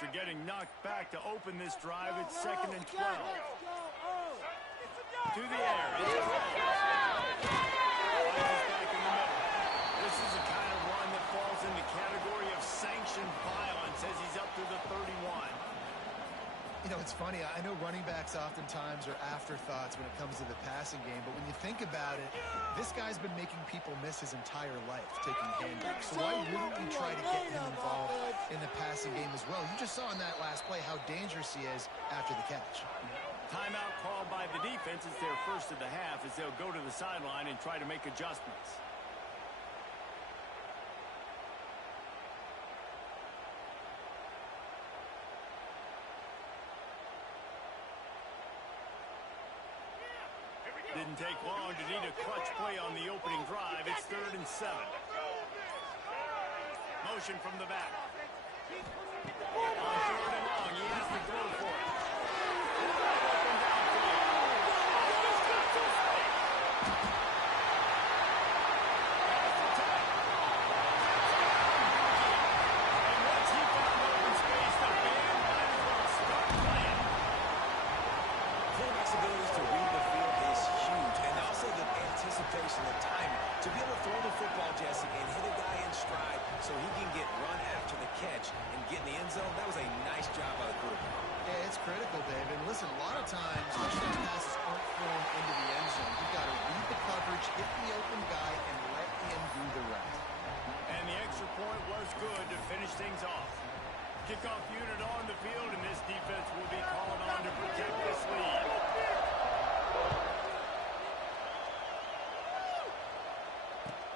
After getting knocked back to open this drive, it's 2nd and 12. To the air. It's back in the middle. This is the kind of run that falls in the category of sanctioned violence as he's up to the 31. You know, it's funny. I know running backs oftentimes are afterthoughts when it comes to the passing game, but when you think about it, this guy's been making people miss his entire life taking handballs. So why wouldn't you try to get him involved in the passing game as well? You just saw in that last play how dangerous he is after the catch. Timeout called by the defense. It's their first of the half as they'll go to the sideline and try to make adjustments. Didn't take long to need a clutch play on the opening drive. It's 3rd and 7. Motion from the back. On 3rd and long, he has to throw for it. Open downfield. Pass attack. And once he found open space, the band might as well start playing. Quarterback's abilities to read the field is huge, and also the anticipation, the timing. To be able to throw the football, Jesse, and hit a guy in stride so he can get run after the catch and get in the end zone, that was a nice job by the quarterback. Yeah, it's critical, Dave. And listen, a lot of times, touchdown passes aren't thrown into the end zone. You've got to read the coverage, hit the open guy, and let him do the rest. And the extra point was good to finish things off. Kickoff unit on the field, and this defense will be calling on to protect this lead.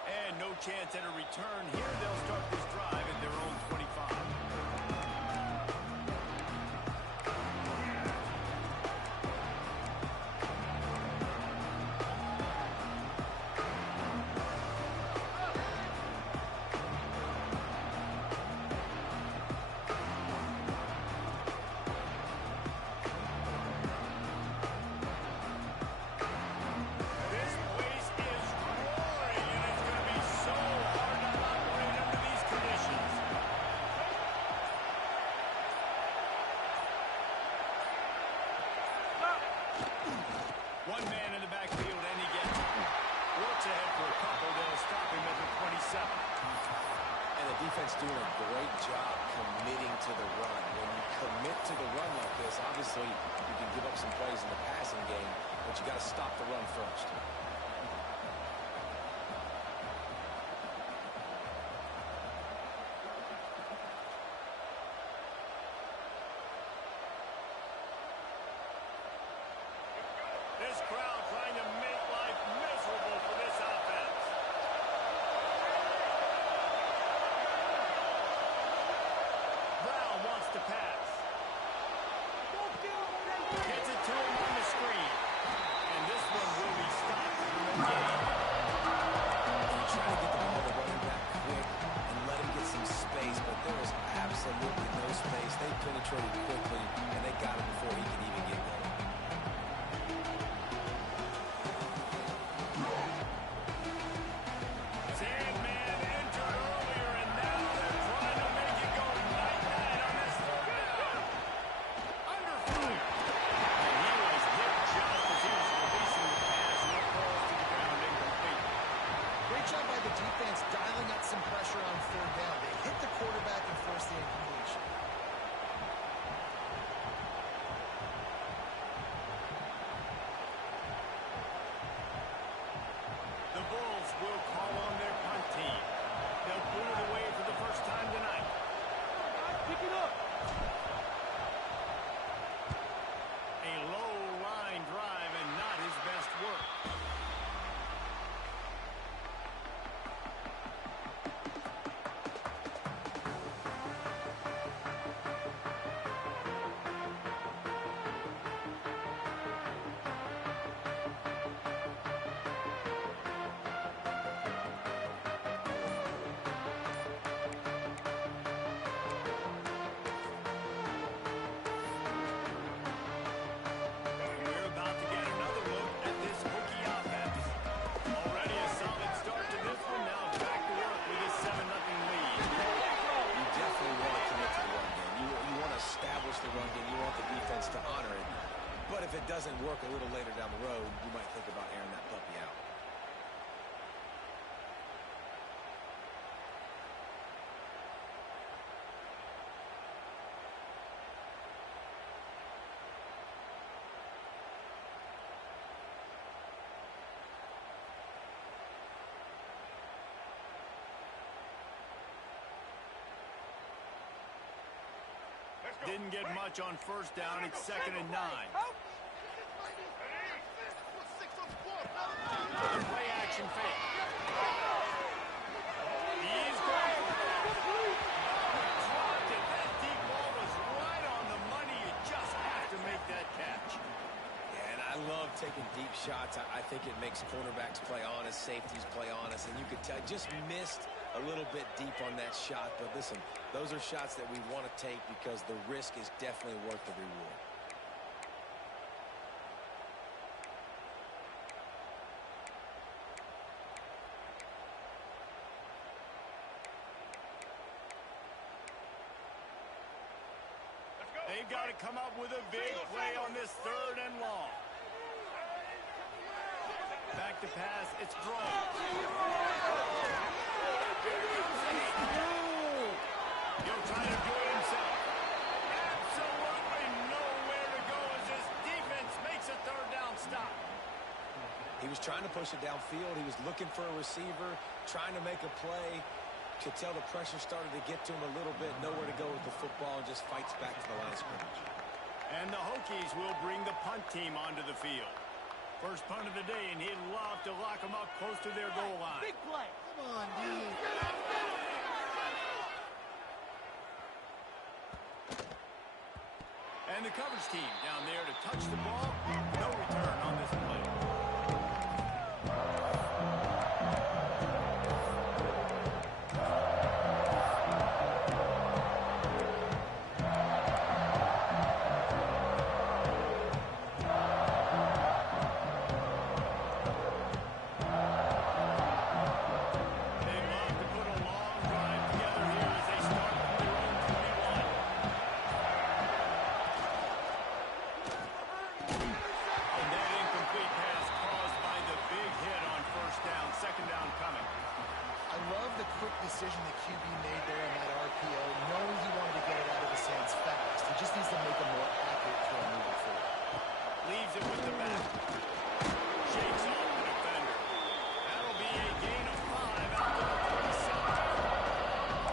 And no chance at a return here. They'll start this drive at their own 25. One man in the backfield, and he gets it. Works ahead for a couple. They'll stop him at the 27. And the defense doing a great job committing to the run. When you commit to the run like this, obviously you can give up some plays in the passing game, but you got to stop the run first. This crowd trying to make life miserable for this offense. Brown wants to pass. Gets it to him on the screen. And this one will be stopped. You try to get the ball to running back quick and let him get some space, but there was absolutely no space. They penetrated quickly, and they got him before he could even get going. it doesn't work a little later down the road, you might think about airing that puppy out. Didn't get much on first down. It's 2nd and 9. Play action fake. He's going for it. Dropped it. That deep ball was right on the money. You just have to make that catch. Yeah, and I love taking deep shots. I think it makes cornerbacks play honest, safeties play honest, and you could tell just missed a little bit deep on that shot. But listen, those are shots that we want to take because the risk is definitely worth the reward. They've got to come up with a big play on this 3rd and long. Back to pass. It's thrown. He'll try to do it himself. Absolutely nowhere to go as this defense makes a 3rd down stop. He was trying to push it downfield. He was looking for a receiver, trying to make a play. Could tell the pressure started to get to him a little bit. Nowhere to go with the football, and just fights back to the line of scrimmage. And the Hokies will bring the punt team onto the field. First punt of the day, and he'd love to lock them up close to their goal line. Big play. Come on, dude. And the coverage team down there to touch the ball. No return on this play. Decision the QB made there in that RPO, knowing he wanted to get it out of his hands fast. He just needs to make a more accurate throw moving forward. Leaves it with the back. Shakes off the defender. That'll be a gain of 5 out to the 37.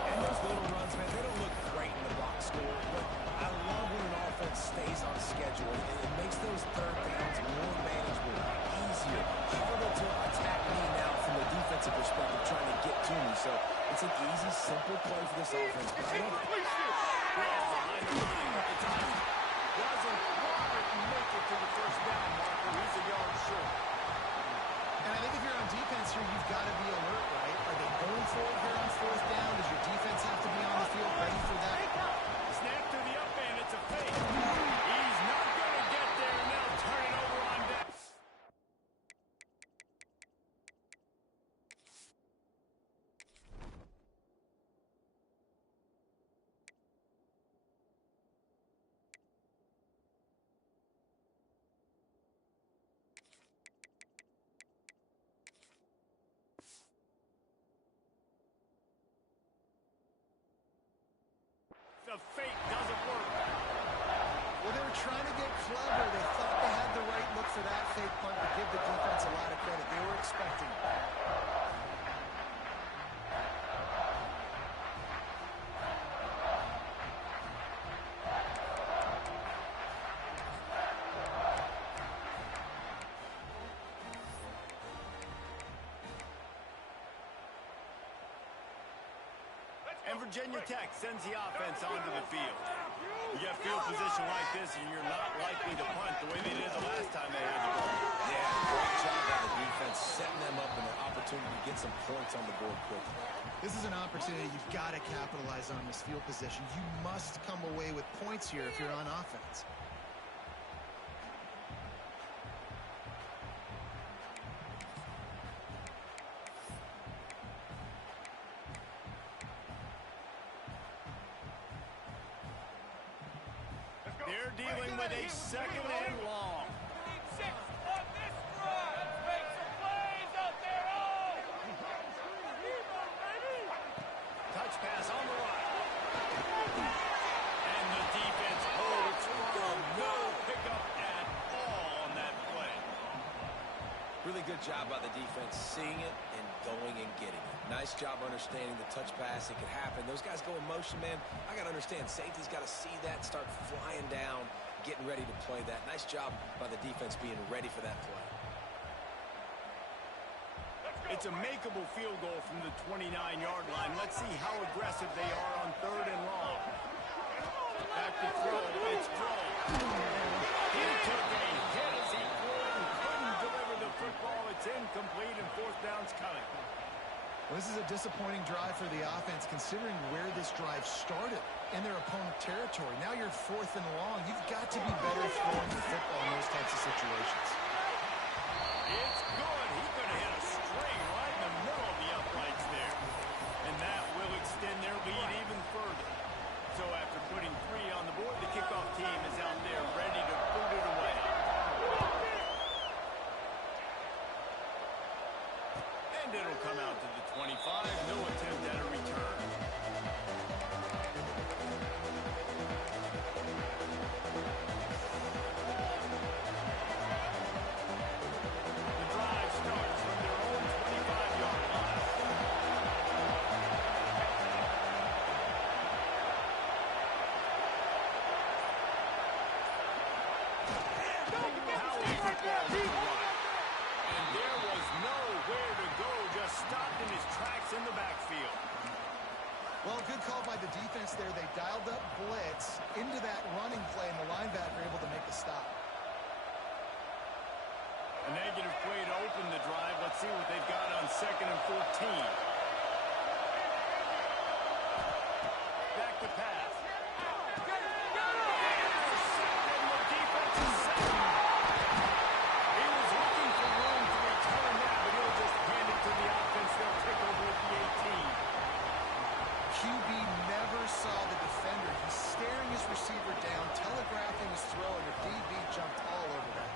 And those little runs, man, they don't look great in the box score, but I love when an offense stays on schedule. It makes those 3rd downs more manageable, easier, harder to attack me now from the defensive perspective, trying to get to me. So it's an easy, simple play for this offense. I love it. Well, behind the line at the time. Doesn't quite make it to the 1st down marker. He's a yard short. And I think if you're on defense here, you've got to be alert, right? Are they going for it here on 4th down? Does your defense have to be on the field ready for that? Snap to the up man. It's a fake. He's not going to get there, and they'll turn it over on down. The fake doesn't work. Well, they were trying to get clever. They thought they had the right look for that fake punt, to give the defense a lot of credit. They were expecting it. And Virginia Tech sends the offense onto the field. You get field position like this, and you're not likely to punt the way they did the last time they had the ball. Yeah, great job by the defense, setting them up in an opportunity to get some points on the board quickly. This is an opportunity you've got to capitalize on, this field position. You must come away with points here if you're on offense. They're dealing with a 2nd and long. Touch pass on the line. And the defense holds firm. No pickup at all on that play. Really good job by the defense seeing it and going and getting it. Nice job understanding the touch pass. It could happen. Those guys go in motion, man. I got to understand. Safety's got to see that, start flying down, getting ready to play that. Nice job by the defense being ready for that play. It's a makeable field goal from the 29-yard line. Let's see how aggressive they are on 3rd and long. Back to throw. It's throw. He took a hit as he threw and couldn't deliver the football. It's incomplete and 4th down's coming. Well, this is a disappointing drive for the offense considering where this drive started in their opponent territory. Now you're 4th and long. You've got to be better throwing the football in those types of situations. It's good. He could have hit a string right in the middle of the uprights there. And that will extend their lead even further. So after putting 3 on the board, the kickoff team is out there ready to boot it away. And it'll come out to the 25. No attempt at a return. The drive starts from their own 25-yard line. And there was nowhere to go, just stopped in his tracks in the backfield. Well, good call by the defense there. They dialed up blitz into that running play, and the linebacker able to make the stop. A negative play to open the drive. Let's see what they've got on 2nd and 14. Back to pass. Intercepted, the defense is set. He was looking for room to return that, but he'll just hand it to the offense. They'll take over at the 18. QB never saw the defender. He's staring his receiver down, telegraphing his throw, and the DB jumped all over that.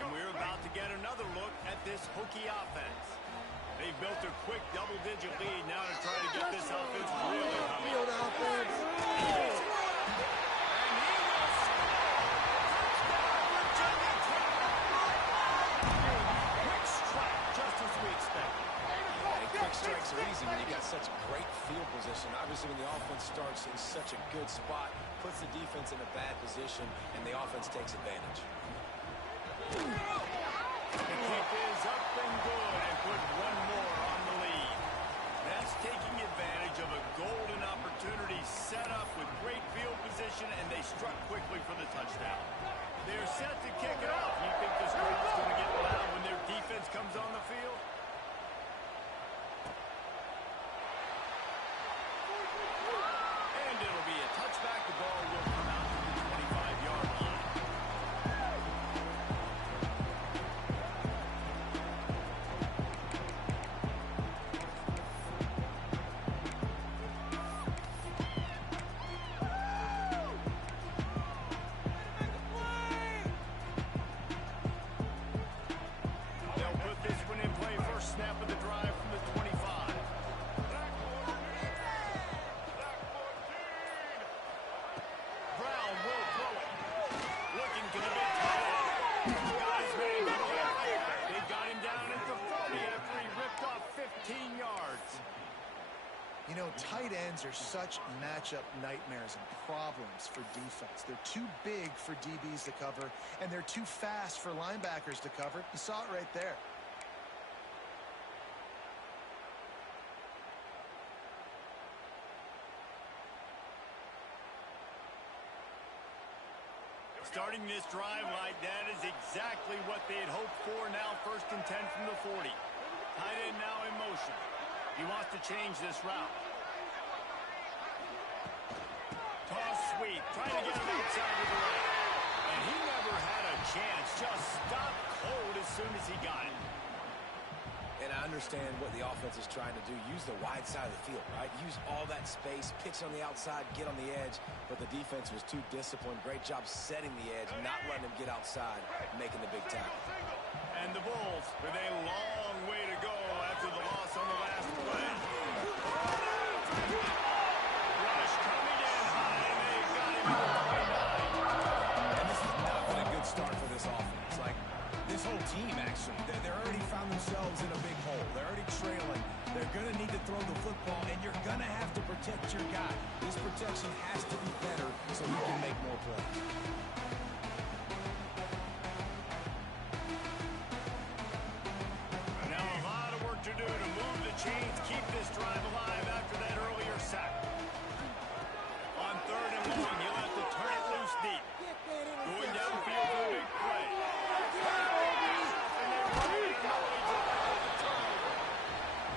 And we're about to get another look at this Hokie offense. They've built a quick double-digit lead now to try to get this offense really humming. Field offense. And he will score. Touchdown, Virginia Tech. Quick strike, just as we expected. And quick strikes are easy when you got such great field position. Obviously, when the offense starts in such a good spot, puts the defense in a bad position, and the offense takes advantage. The kick is up and good and put one more on the lead. That's taking advantage of a golden opportunity set up with great field position, and they struck quickly for the touchdown. They're set to kick it off. You think this crowd's going to get loud when their defense comes on the field? And it'll be a touchback. The ball will come out to the 25-yard line. They'll put this one in play. First snap of the drive from the 25. Brown will throw it. Looking to the big tight end. Got his man to the left. They got him down at the 40 after he ripped off 15 yards. You know, tight ends are such matchup nightmares and problems for defense. They're too big for DBs to cover, and they're too fast for linebackers to cover. You saw it right there. Starting this drive like that is exactly what they had hoped for. Now 1st and 10 from the 40. Tight end now in motion. He wants to change this route. Toss sweep. Trying to get him outside of the right. And he never had a chance. Just stopped cold as soon as he got it. And I understand what the offense is trying to do. Use the wide side of the field, right? Use all that space, pitch on the outside, get on the edge. But the defense was too disciplined. Great job setting the edge, not letting him get outside, making the big tackle. And the Bulls with a long way to go after the loss on the last play. Rush coming in high, and they got him at the 29. And this has not been a good start for this offense. Like, this whole team, actually. They're already found themselves in a big hole. They're already trailing. They're going to need to throw the football, and you're going to have to protect your guy. This protection has to be better so he can make more plays. Now a lot of work to do to move the chains, keep this drive alive after that earlier sack. On 3rd and long, you'll have to turn it loose deep. Going downfield for a big play.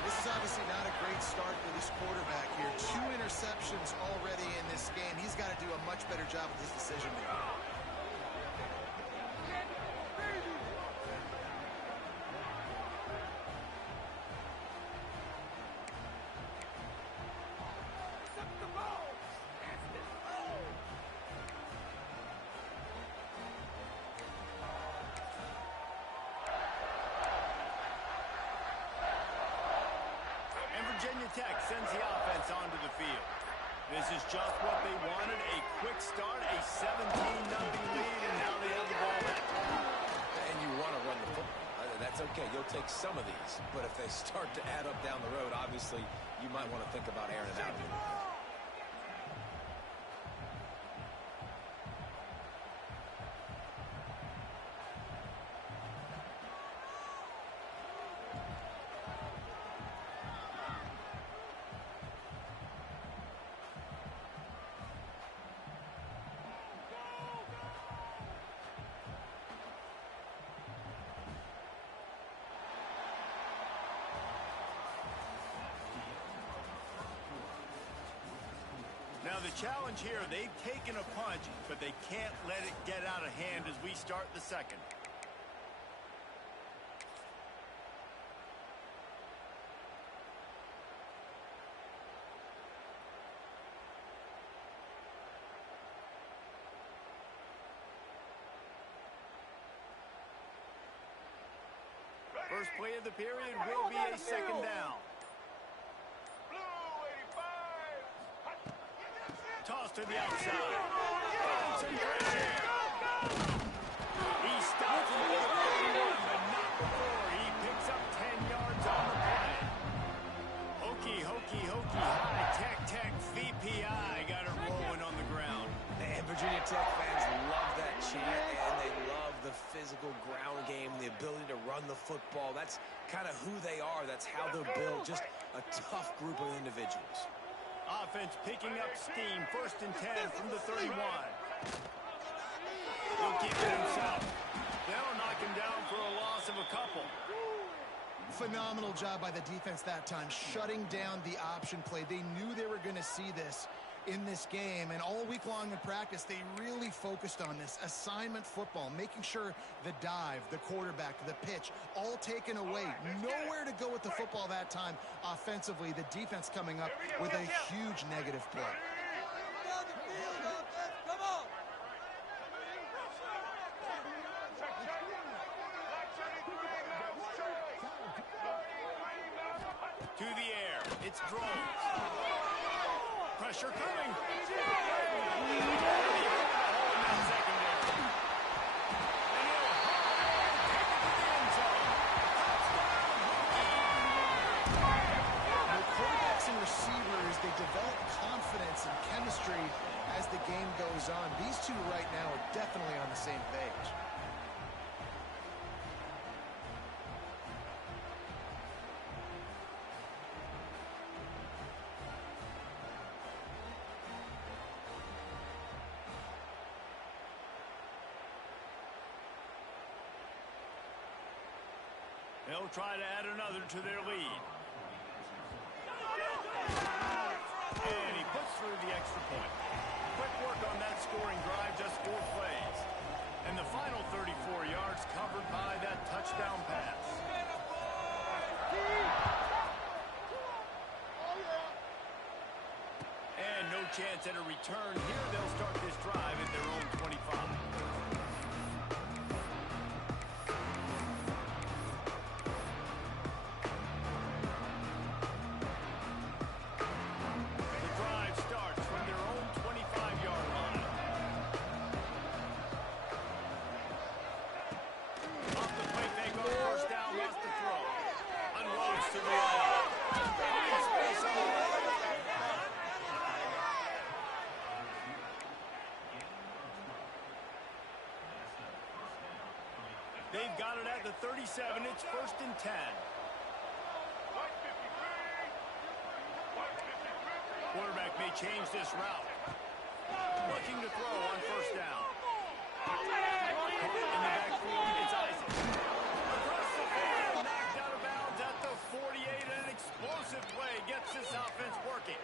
This is obviously not a great start for this quarterback here. 2 interceptions already in this game. He's got to do a much better job with his decision making. Virginia Tech sends the offense onto the field. This is just what they wanted, a quick start, a 17-0 lead, and now they have the ball back. And you want to run the football. That's okay. You'll take some of these. But if they start to add up down the road, obviously, you might want to think about airing it out. Now the challenge here, they've taken a punch, but they can't let it get out of hand as we start the second. First play of the period will be a second down. Toss to the outside. Concentration. He stops him with a 31, but not before. He picks up 10 yards on the play. Hokey, high tech, VPI got it rolling on the ground. And Virginia Tech fans love that chant, and they love the physical ground game, the ability to run the football. That's kind of who they are. That's how they're built. Just a tough group of individuals. Offense picking up steam. 1st and 10 from the 31. He'll keep it himself. They'll knock him down for a loss of a couple. Phenomenal job by the defense that time, shutting down the option play. They knew they were going to see this in this game, and all week long in practice, they really focused on this assignment football, making sure the dive, the quarterback, the pitch, all taken away. Nowhere to go with the football that time offensively. The defense coming up with a huge negative play. To the air. It's Drones. Pressure coming. Quarterbacks and receivers, they develop confidence and chemistry as the game goes on. These two right now are definitely on the same page. They'll try to add another to their lead. And he puts through the extra point. Quick work on that scoring drive, just 4 plays. And the final 34 yards covered by that touchdown pass. chance at a return. Here they'll start this drive at their own 25. The drive starts from their own 25-yard line. Off the play fake on first down, wants to throw. Unloads to the right. Finds space on the right. They've got it at the 37. It's 1st and 10. Quarterback may change this route. Looking to throw on first down. Caught in the backfield, it's Isaac. Across the field, knocked out of bounds at the 48. An explosive play gets this offense working.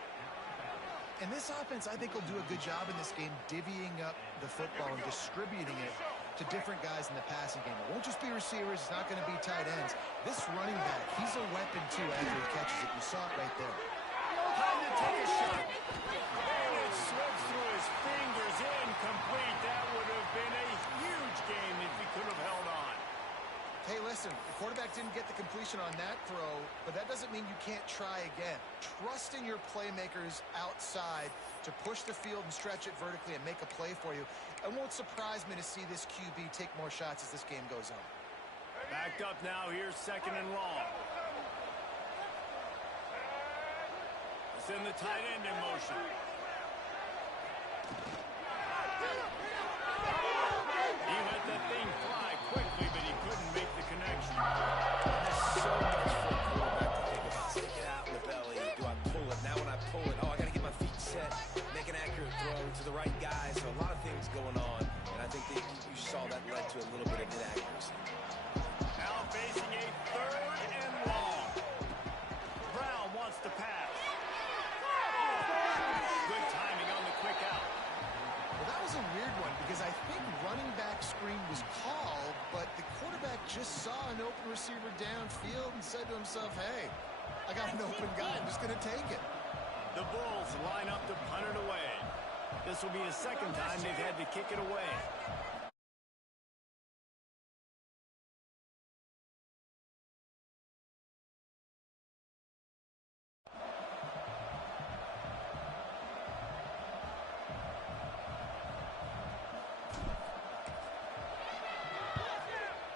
And this offense, I think, will do a good job in this game divvying up the football and distributing it to different guys in the passing game. It won't just be receivers. It's not going to be tight ends. This running back, he's a weapon, too, after he catches it. You saw it right there. Time to take a shot. And it slips through his fingers. Incomplete. That would have been a huge game if he could have held on. Hey, listen, the quarterback didn't get the completion on that throw, but that doesn't mean you can't try again. Trust in your playmakers outside to push the field and stretch it vertically and make a play for you. It won't surprise me to see this QB take more shots as this game goes on. Backed up now. Here's 2nd and long. Send the tight end in motion. He let that thing fly quickly, but he couldn't make the connection. There's so much for a quarterback to think about. Stick it out in the belly. Do I pull it? Now when I pull it, I got to get my feet set, make an accurate throw to the right guy. So a lot of things going on, and I think that you saw that led to a little bit of inaccuracy. Now facing a 3rd and long. Brown wants to pass. Good timing on the quick out. Well, that was a weird one because I think running back screen was called, but the quarterback just saw an open receiver downfield and said to himself, hey, I got an open guy. I'm just going to take it. The Bulls line up to punt it away. This will be the 2nd time they've had to kick it away.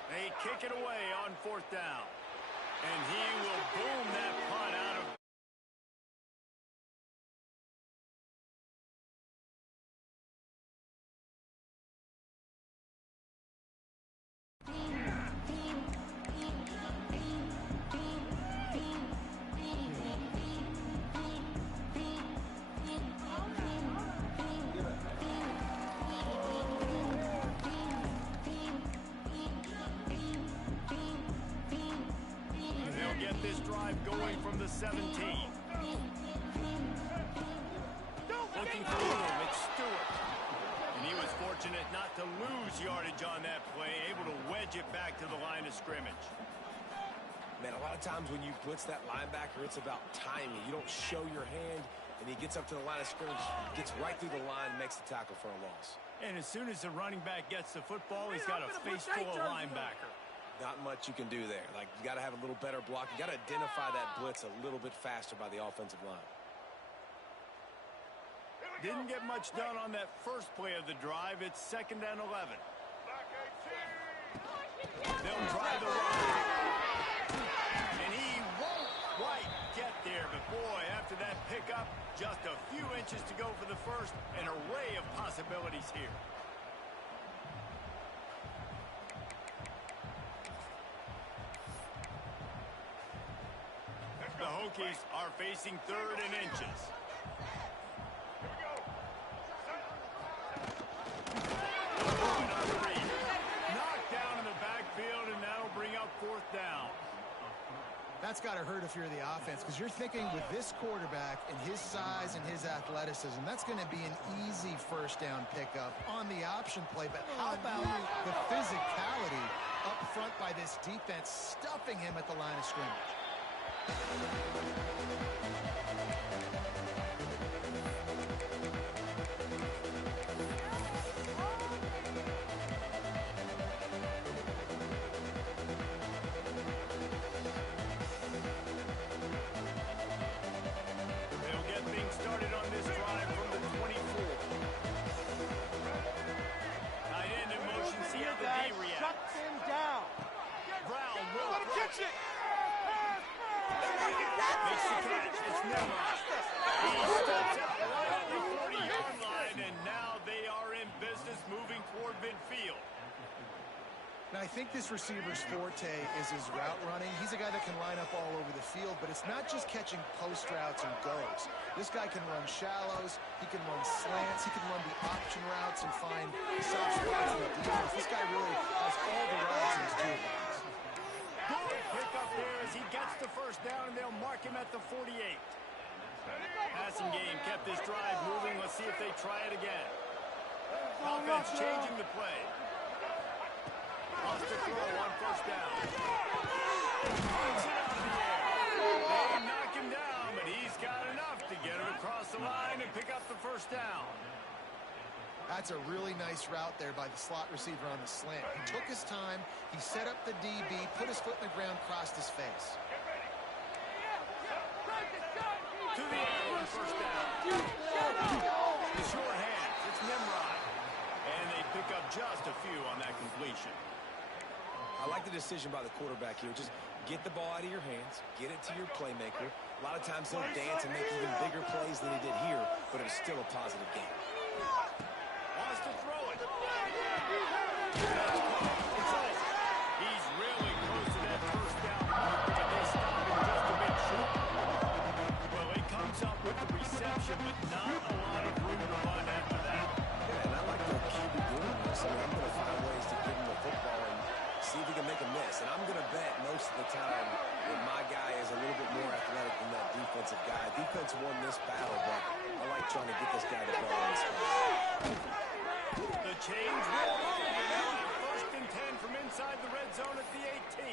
They kick it away on 4th down. And he will boom that punt out of. They'll get this drive going from the 17. Looking for room, it's Stewart. And he was fortunate not to lose yardage on that play, able to wedge it back to the line of scrimmage. Man, a lot of times when you blitz that linebacker, it's about timing. You don't show your hand, and he gets up to the line of scrimmage, gets right through the line, makes the tackle for a loss. And as soon as the running back gets the football, he's got a face full of linebacker. Not much you can do there. Like, you got to have a little better block. You got to identify that blitz a little bit faster by the offensive line. Didn't get much done on that first play of the drive. It's 2nd and 11. They'll try the run. And he won't quite get there. But, boy, after that pickup, just a few inches to go for the first. An array of possibilities here. The Hokies are facing 3rd and inches. Knocked down in the backfield, and that'll bring up 4th down. That's got to hurt if you're the offense because you're thinking with this quarterback and his size and his athleticism, that's going to be an easy first down pickup on the option play. But how about the physicality up front by this defense, stuffing him at the line of scrimmage? They'll get things started on this drive from the 24. Tight end in motion, see how the D reacts. Shut them down. Brown will Let him catch it. makes the catch. It's Nimrod. He steps out right on the 40-yard line, and now they are in business moving toward midfield. Now, I think this receiver's forte is his route running. He's a guy that can line up all over the field, but it's not just catching post routes and goes. This guy can run shallows, he can run slants, he can run the option routes and find soft spots in the defense. This guy really has all the routes in his toolbox. Good pick up there as he gets the first down, and they'll mark him at the 48. Passing game kept this drive moving. Let's see if they try it again. Offense changing the play. Lost to throw on first down. Takes it out of the air. They knock him down, but he's got enough to get it across the line and pick up the first down. That's a really nice route there by the slot receiver on the slant. He took his time, he set up the DB, put his foot in the ground, crossed his face. To the air on first down. The short hands, it's Nimrod. And they pick up just a few on that completion. I like the decision by the quarterback here. Just get the ball out of your hands, get it to your playmaker. A lot of times he'll dance and make even bigger plays than he did here, but it was still a positive game. Wants to throw it. It's over. He's really close to that first down mark, but they stop him just a bit short. Well, he comes up with the reception, but not a lot of room to run after that. Yeah, and I like the QB doing this. I mean, I'm going to find ways to give him the football and see if he can make a miss. And I'm going to bet most of the time that my guy is a little bit more athletic than that defensive guy. Defense won this battle, but I like trying to get this guy the ball in his face. The change will hold, and now first and 10 from inside the red zone at the 18.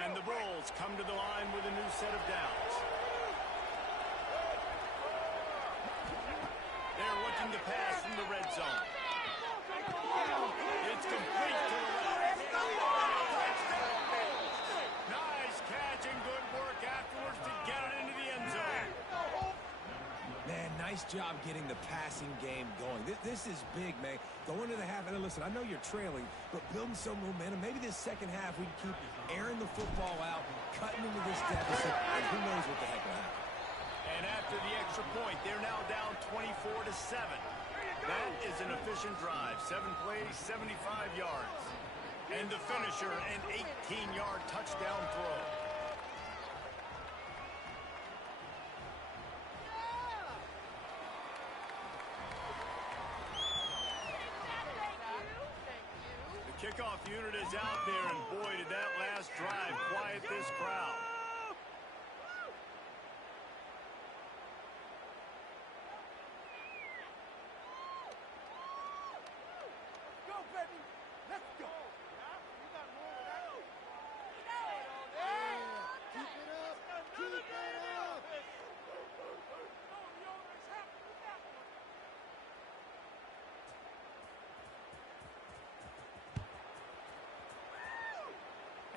And the Bulls come to the line with a new set of downs. They're looking to pass from the red zone. It's complete to the left. Nice catch and good work afterwards to get it into the end zone. Man, nice job getting the passing game going. This is big, man. Going to the half, and listen, I know you're trailing, but building some momentum. Maybe this second half we can keep airing the football out, cutting into this deficit, and who knows what the heck will happen. And after the extra point, they're now down 24-7. That is an efficient drive. 7 plays, 75 yards. And the finisher, an 18-yard touchdown throw. The kickoff unit is out there, and boy, did that last drive quiet this crowd.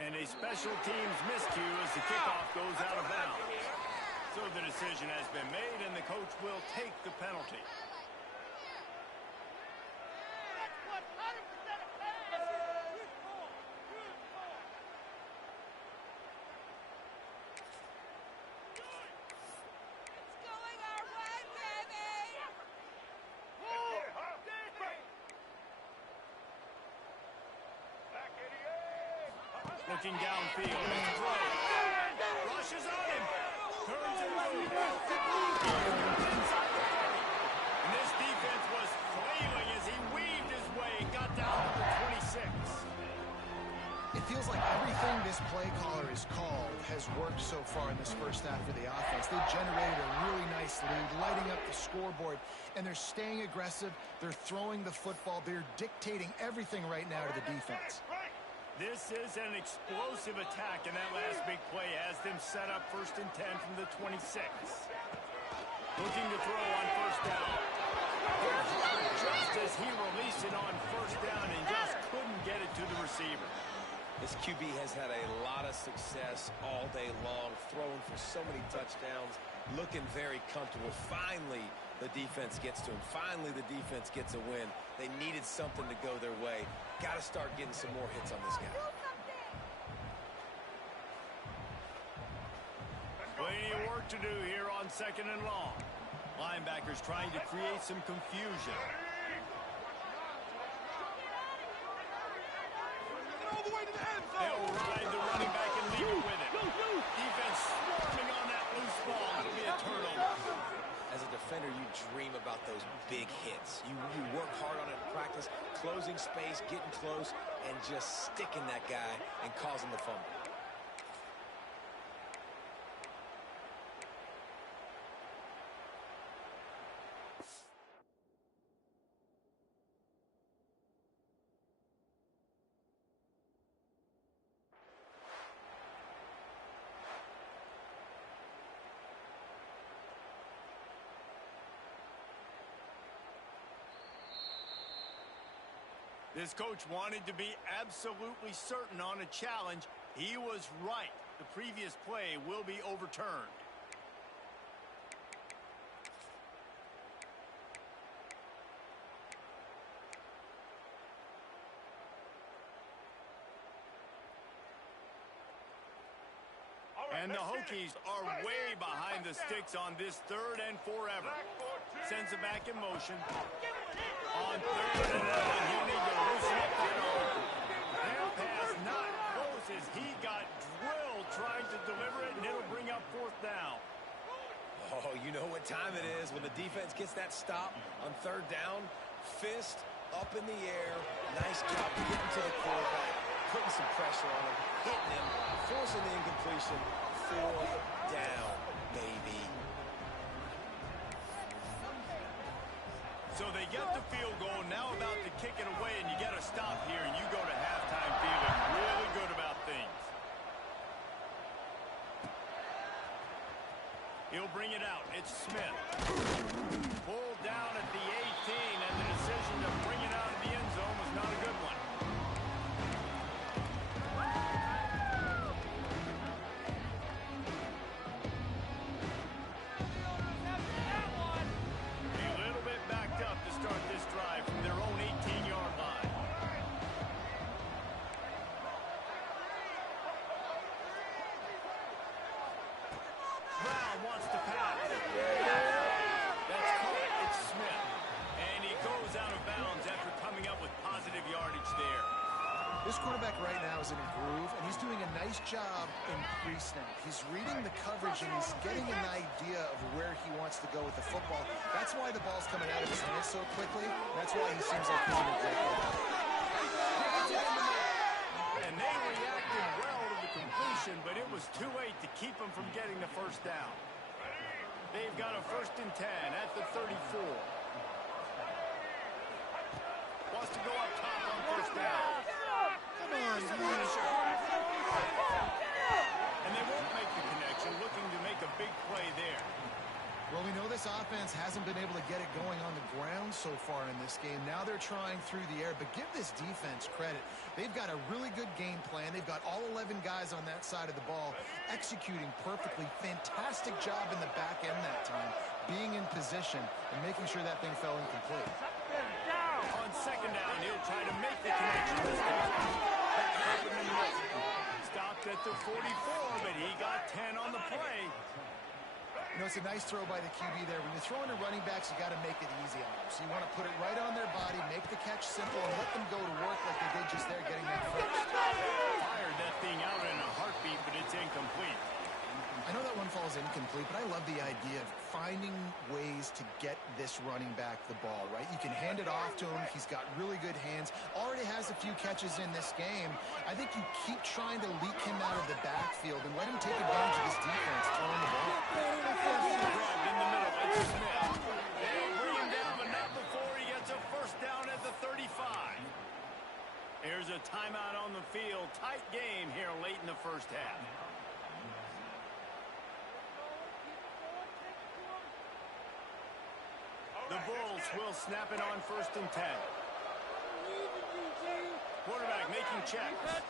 And a special teams miscue as the kickoff goes out of bounds. So the decision has been made, and the coach will take the penalty. Looking downfield, let's throw. Rushes on him. Turns it over. And this defense was flailing as he weaved his way and got down to the 26. It feels like everything this play caller is called has worked so far in this first half for the offense. They've generated a really nice lead, lighting up the scoreboard, and they're staying aggressive. They're throwing the football. They're dictating everything right now to the defense. This is an explosive attack, and that last big play has them set up 1st and 10 from the 26. Looking to throw on 1st down. Just as he released it on 1st down and just couldn't get it to the receiver. This QB has had a lot of success all day long, throwing for so many touchdowns, looking very comfortable. Finally, the defense gets to him. Finally, the defense gets a win. They needed something to go their way. Got to start getting some more hits on this guy. Plenty of work to do here on 2nd and long. Linebackers trying to create some confusion. They'll ride the running back and leave it with it. Defense swarming on that loose ball. It'll be a turnover. As a defender, you dream about those big hits. You work hard on it in practice, closing space, getting close, and just sticking that guy and causing the fumble. This coach wanted to be absolutely certain on a challenge. He was right. The previous play will be overturned. And the Hokies are way behind the sticks on this 3rd and forever. Sends it back in motion. On 3rd and 11, you need to loosen up that arm. That pass not close as he got drilled trying to deliver it, and it'll bring up 4th down. Oh, you know what time it is when the defense gets that stop on 3rd down. Fist up in the air. Nice job getting to the quarterback, putting some pressure on him, hitting him, forcing the incompletion. 4th down, baby. So they get the field goal, now about to kick it away, and you got to stop here, and you go to halftime feeling really good about things. He'll bring it out. It's Smith. Pulled down at the 18, and the decision to bring it out of the end zone was not a good one. This quarterback right now is in a groove, and he's doing a nice job in pre-snap. He's reading the coverage, and he's getting an idea of where he wants to go with the football. That's why the ball's coming out of his hands so quickly. That's why he seems like he's in a great way. And they reacted well to the completion, but it was too late to keep him from getting the 1st down. They've got a 1st and 10 at the 34. Wants to go up top on 1st down. Come on, dude. And they won't make the connection, looking to make a big play there. Well, we know this offense hasn't been able to get it going on the ground so far in this game. Now they're trying through the air, but give this defense credit. They've got a really good game plan. They've got all 11 guys on that side of the ball executing perfectly. Fantastic job in the back end that time, being in position and making sure that thing fell incomplete. On 2nd down, he'll try to make the connection. Stopped at the 44, but he got 10 on the play. You know, it's a nice throw by the QB there. When you're throwing to running backs, you got to make it easy on them. So you want to put it right on their body, make the catch simple, and let them go to work like they did just there, getting that first. Fired that thing out in a heartbeat, but it's incomplete. I know that one falls incomplete, but I love the idea of finding ways to get this running back the ball, right? You can hand it off to him. He's got really good hands. Already has a few catches in this game. I think you keep trying to leak him out of the backfield and let him take advantage of this defense throwing the ball. Grabbed in the middle. It's Smith. They bring him down, but not before he gets a first down at the 35. Here's a timeout on the field. Tight game here late in the first half. The Bulls will snap it on 1st and 10. Quarterback making checks.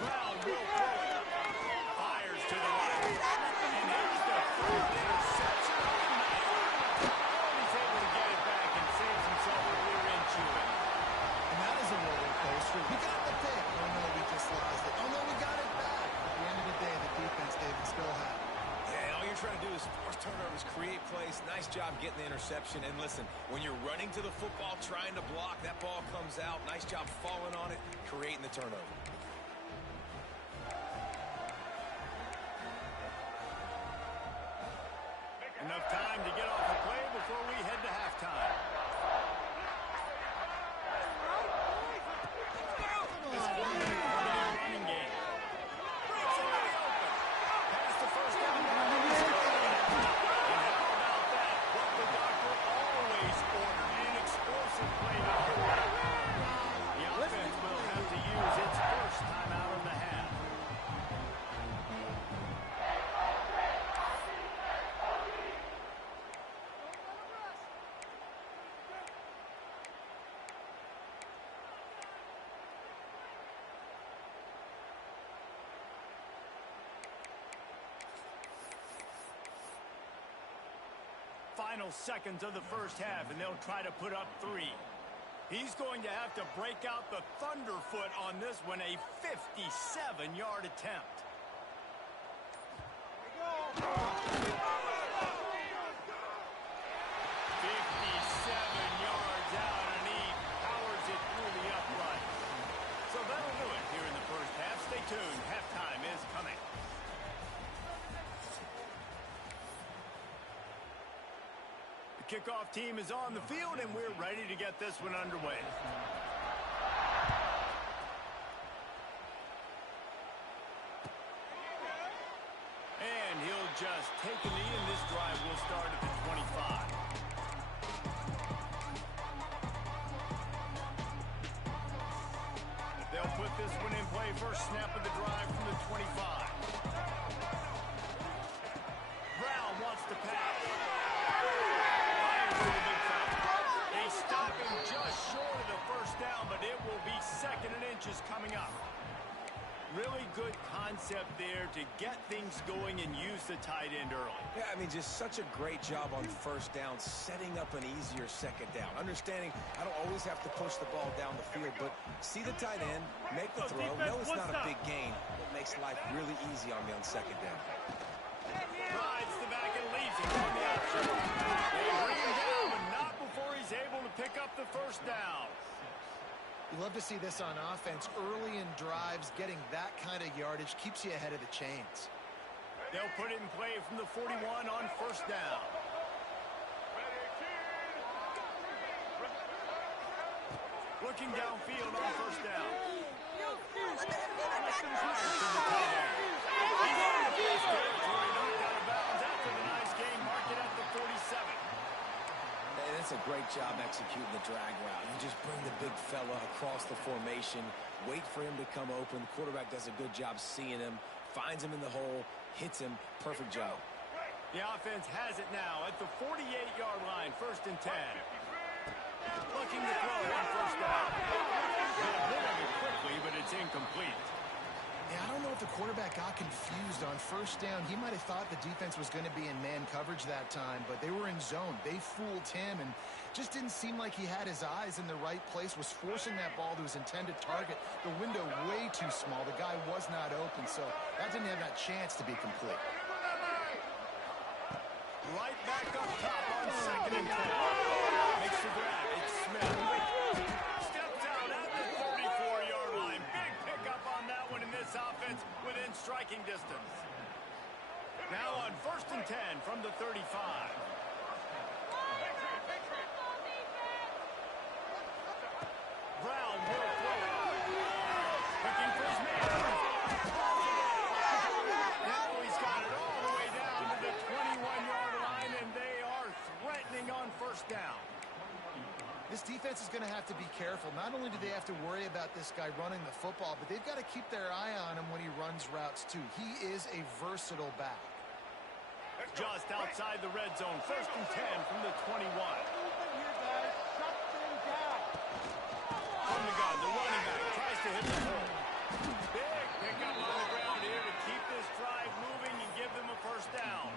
Brown will throw it. Fires to the right. And here's the third interception of the night. Oh, he's able to get it back and saves himself a rear end chewing. And that is a roller coaster. We got the pick. Oh, no, we just lost it. Oh, no, we got it back. At the end of the day, the defense, David, still had it. Yeah, all you're trying to do is force turnovers, create plays. Nice job getting the interception. And listen, when you're running to the football, trying to block, that ball comes out. Nice job falling on it, creating the turnover. Enough time to get off the play before we head to halftime. This is going to be a running game. Breaks somebody open. Pass the first down. And how about that? What the doctor always ordered. An explosive play to the quarterback. The offense will have to use its first timeout of the half. Final seconds of the first half, and they'll try to put up 3. He's going to have to break out the thunderfoot on this one, a 57-yard attempt. 57 yards out, and he powers it through the upright. So that'll do it here in the first half. Stay tuned. Halftime is coming. Kickoff team is on the field, and we're ready to get this one underway. And he'll just take a knee, and this drive will start at the 25. They'll put this one in play. First snap of the drive from the 25. Brown wants to pass. They stop him just short of the first down, but it will be 2nd and inches coming up. Really good concept there to get things going and use the tight end early. Yeah, I mean, just such a great job on 1st down, setting up an easier 2nd down. Understanding I don't always have to push the ball down the field, but see the tight end, make the throw. No, it's not a big gain, but makes life really easy on me on 2nd down. Rides the back and leaves him on the option. They bring him down, but not before he's able to pick up the first down. You love to see this on offense. Early in drives, getting that kind of yardage keeps you ahead of the chains. They'll put it in play from the 41 on 1st down. Looking downfield on 1st down. Fires to the tight end. He's in the face territory, knocked out of bounds after the nice game. Mark it at the 47. And it's a great job executing the drag route. You just bring the big fella across the formation, wait for him to come open. The quarterback does a good job seeing him, finds him in the hole, hits him. Perfect job. The offense has it now at the 48-yard line, 1st and 10. Looking to throw on 1st down. Got a bit of it quickly, but it's incomplete. Yeah, I don't know if the quarterback got confused on 1st down. He might have thought the defense was going to be in man coverage that time, but they were in zone. They fooled him and just didn't seem like he had his eyes in the right place, was forcing that ball to his intended target. The window way too small. The guy was not open, so that didn't have that chance to be complete. Right back up top on 2nd and 10. Makes the grab. It's Smith. Steps out at the 34-yard line. Big pickup on that one in this offense within striking distance. Now on 1st and 10 from the 35. Brown will throw it. Looking for his man. Now he's got it all the way down to the 21-yard line, and they are threatening on 1st down. This defense is going to have to be careful. Not only do they have to worry about this guy running the football, but they've got to keep their eye on him when he runs routes too. He is a versatile back. Just outside the red zone, 1st and 10 from the 21. From the gun, the running back tries to hit the hole. Big pickup on the ground here to keep this drive moving and give them a 1st down.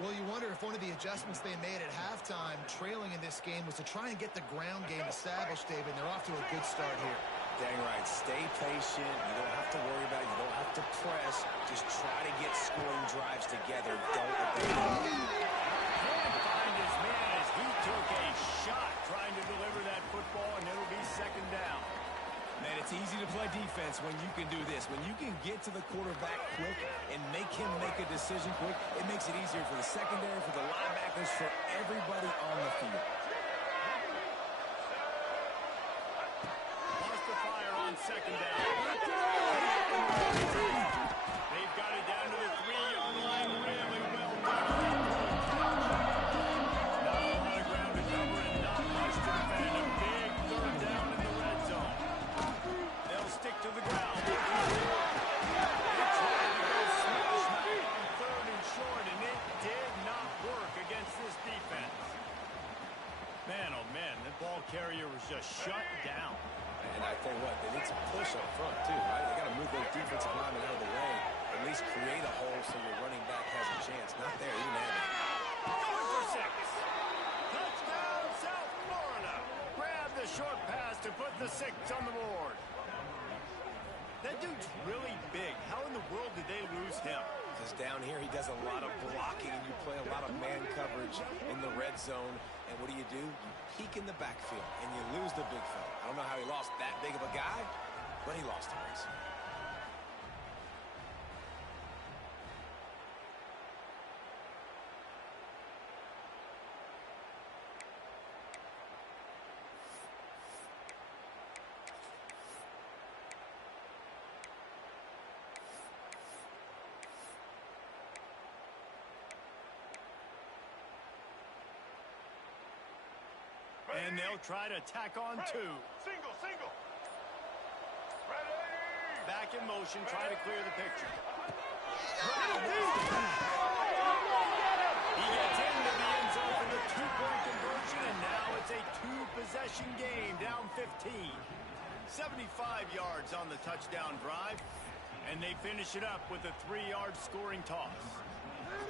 Well, you wonder if one of the adjustments they made at halftime, trailing in this game, was to try and get the ground game established, David. They're off to a good start here. Dang right. Stay patient. You don't have to worry about it. You don't have to press. Just try to get scoring drives together. Don't abandon. Can't find his man as he took a shot trying to deliver that football, and it'll be 2nd down. Man, it's easy to play defense when you can do this. When you can get to the quarterback quick and make him make a decision quick, it makes it easier for the secondary, for the linebackers, for everybody on the field. Lost the fire on 2nd down. They've got it down to the 3-yard line. Really well done. Not a lot of ground to cover and not much to defend. A big 3rd down in the red zone. They'll stick to the ground. They tried to go smash on 3rd and short, and it did not work against this defense. Man, oh man, the ball carrier was just shut down. And I tell you what, they need some push up front too, right? They got to move those defensive linemen out of the way, at least create a hole so your running back has a chance. Not there, he didn't have it. Going for 6. Touchdown, South Florida. Grab the short pass to put the 6 on the board. That dude's really big. How in the world did they lose him? Because down here he does a lot of blocking and you play a lot of man coverage in the red zone. And what do? You peek in the backfield and you lose the big fella. I don't know how he lost that big of a guy, but he lost the race. And they'll try to tack on 2. Single. Ready. Back in motion, try to clear the picture. He gets into the end zone for the 2-point conversion, and now it's a 2-possession game, down 15. 75 yards on the touchdown drive, and they finish it up with a 3-yard scoring toss.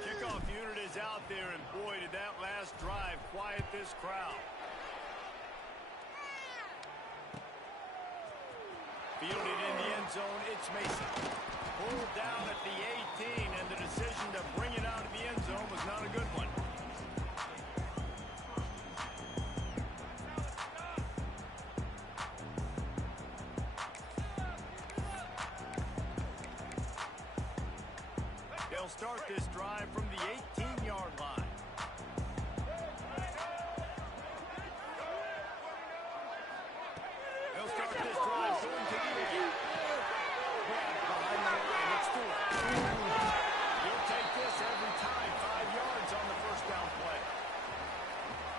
Kickoff unit is out there, and boy, did that last drive quiet this crowd. Fielded in the end zone, it's Mason. Pulled down at the 18, and the decision to bring it out of the end zone was not a good one. They'll start this drive from the 18-yard line. They'll start this drive going to the 8. Grab behind the line, it's through. You'll take this every time. 5 yards on the 1st down play.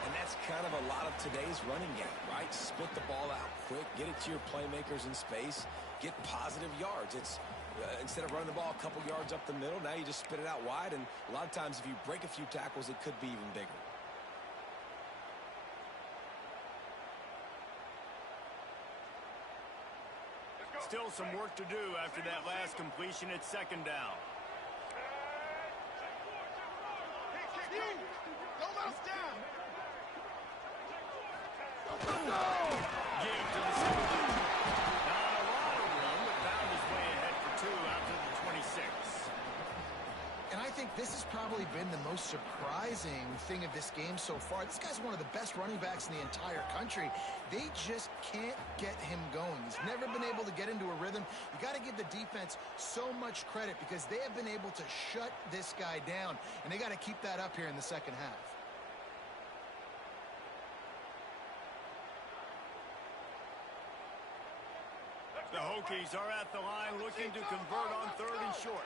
And that's kind of a lot of today's running game, right? Spit the ball out quick, get it to your playmakers in space, get positive yards. It's instead of running the ball a couple yards up the middle, now you just spit it out wide, and a lot of times if you break a few tackles, it could be even bigger. Still some work to do after that last completion at 2nd down. Don't let us down. Give to the 17. Not a lot of room, but found his way ahead for 2 out to the 26. And I think this has probably been the most surprising surprising thing of this game so far. This guy's one of the best running backs in the entire country. They just can't get him going. He's never been able to get into a rhythm. You got to give the defense so much credit because they have been able to shut this guy down, and they got to keep that up here in the second half. The Hokies are at the line looking to convert on 3rd and short.